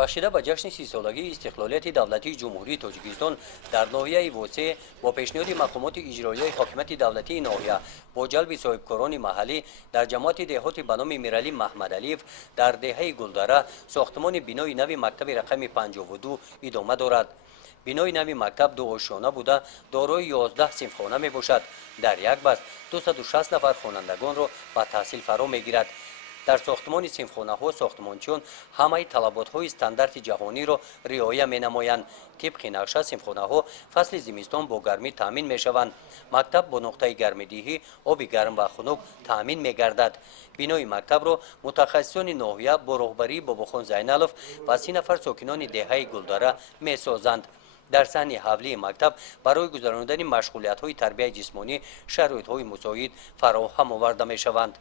بخشیده به جشن 30 سالگی استقلالیت دولتی جمهوری تاجیکستان در ناحیه وسه با پیشنهاد مقامات اجرایی حاکمیت دولتی ناحیه با جلب صاحبکاران محلی در جماعت دهات به نام میرعلی محمد علیف در دهه گلدره ساختمان بنای نو مکتب رقم 52 ادامه دارد. بنای نو مکتب دو آشیانه بوده دارای 11 صنفخانه می باشد. در یک بست 260 نفر خوانندگان را به تحصیل فرا می گیرد. در ساختمان صنفخانه ها ساختمانچیان همه طلبات های استاندارد جهانی را رعایت می نمایند. طبق نقشه صنفخانه ها فصل زمستان با گرمی تامین می شوند. مکتب با نقطه گرمدهی آب گرم و خنک تامین می گردد. بنای مکتب را متخصصان ناحیه با راهبری باباخان زینالوف و 30 نفر ساکنان دهه گلدره می سازند. در صحن حولی مکتب برای گذراندن مشغولیت های تربیت جسمانی شرایط های مساعد فراهم آورده می شوند.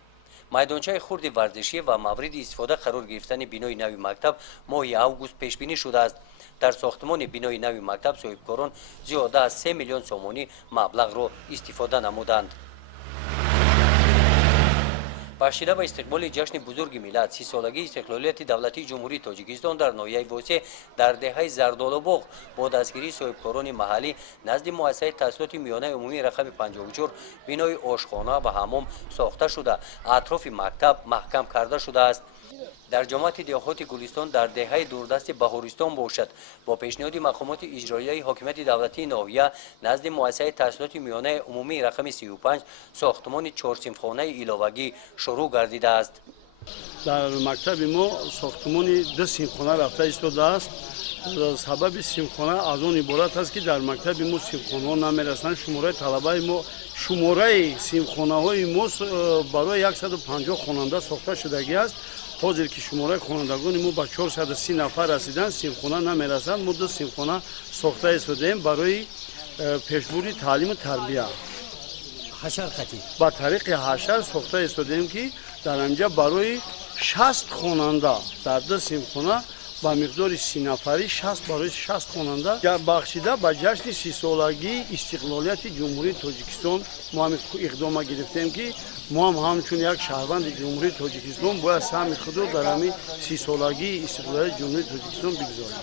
میدانچه خرد ورزشی و مورد استفاده قرار گرفتن بنای نو مکتب ماه اوگوست پیش بینی شده است. در ساختمان بنای نو مکتب صاحبکاران زیاده از 3 میلیون سومانی مبلغ را استفاده نمودند. بخشیده به استقبال جشن بزرگ ملت 30 سالگی استقلالیت دولتی جمهوری تاجیکستان در ناحیه وسه در دهه زردالوباغ با دستگیری صاحبکاران محلی نزد مؤسسه تحصیلات میانه عمومی رقم 54 بنای آشخانه و حمام ساخته شده اطراف مکتب محکم کرده شده است. در جماعت دهات گلستان در دهه دوردست بهارستان باشد با پیشنهاد مقامات اجرایی حاکمیت دولتی ناحیه نزد مؤسسه تحصیلات میانه عمومی رقم 35 ساختمان 4 صنفخانه علاوگی شروع گردیده است. در مکتب ما ساختمان 2 صنفخانه رفته ایستاده است. سبب صنفخانه از آن عبارت است که در مکتب ما صنفخانه ها نمیرسند. شماره طلبه ما شماره صنفخانه های ما برای 150 خواننده ساخته شدگی است. حاضر که شماره خوانندگان ما به 430 نفر رسیدن صنفخانه نمیرسند. ما 2 صنفخانه ساخته ایستادیم برای پیشبرد تعلیم و تربیت. حشر قطعی با طریق حشر ساخته ایستادیم که در اینجا برای 60 خواننده در 2 صنفخانه با مقدار 30 نفری 60 برای 60 خواننده بخشیده به جشن 30 سالگی استقلالیت جمهوری تاجیکستان ما هم اقدام گرفتیم که ما هم همچون یک شهروند جمهوری تاجیکستان باید سهم خود را در همین 30 سالگی استقلالیت جمهوری تاجیکستان بگذاریم.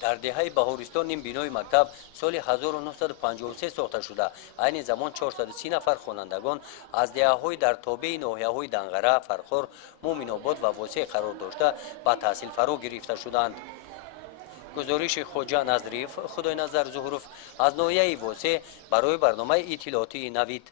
در دهه بهارستان نیم بنای مکتب سال 1953 ساخته شده. عین زمان 430 نفر خوانندگان از دهه‌های در تابع ناحیه‌های دنغره، فرخار، مومن‌آباد و واسع قرار داشته به تحصیل فرا گرفته شدند. گزارش خوجا نظریف خدای نظر ظهروف از ناحیه واسع برای برنامه اطلاعاتی نوید.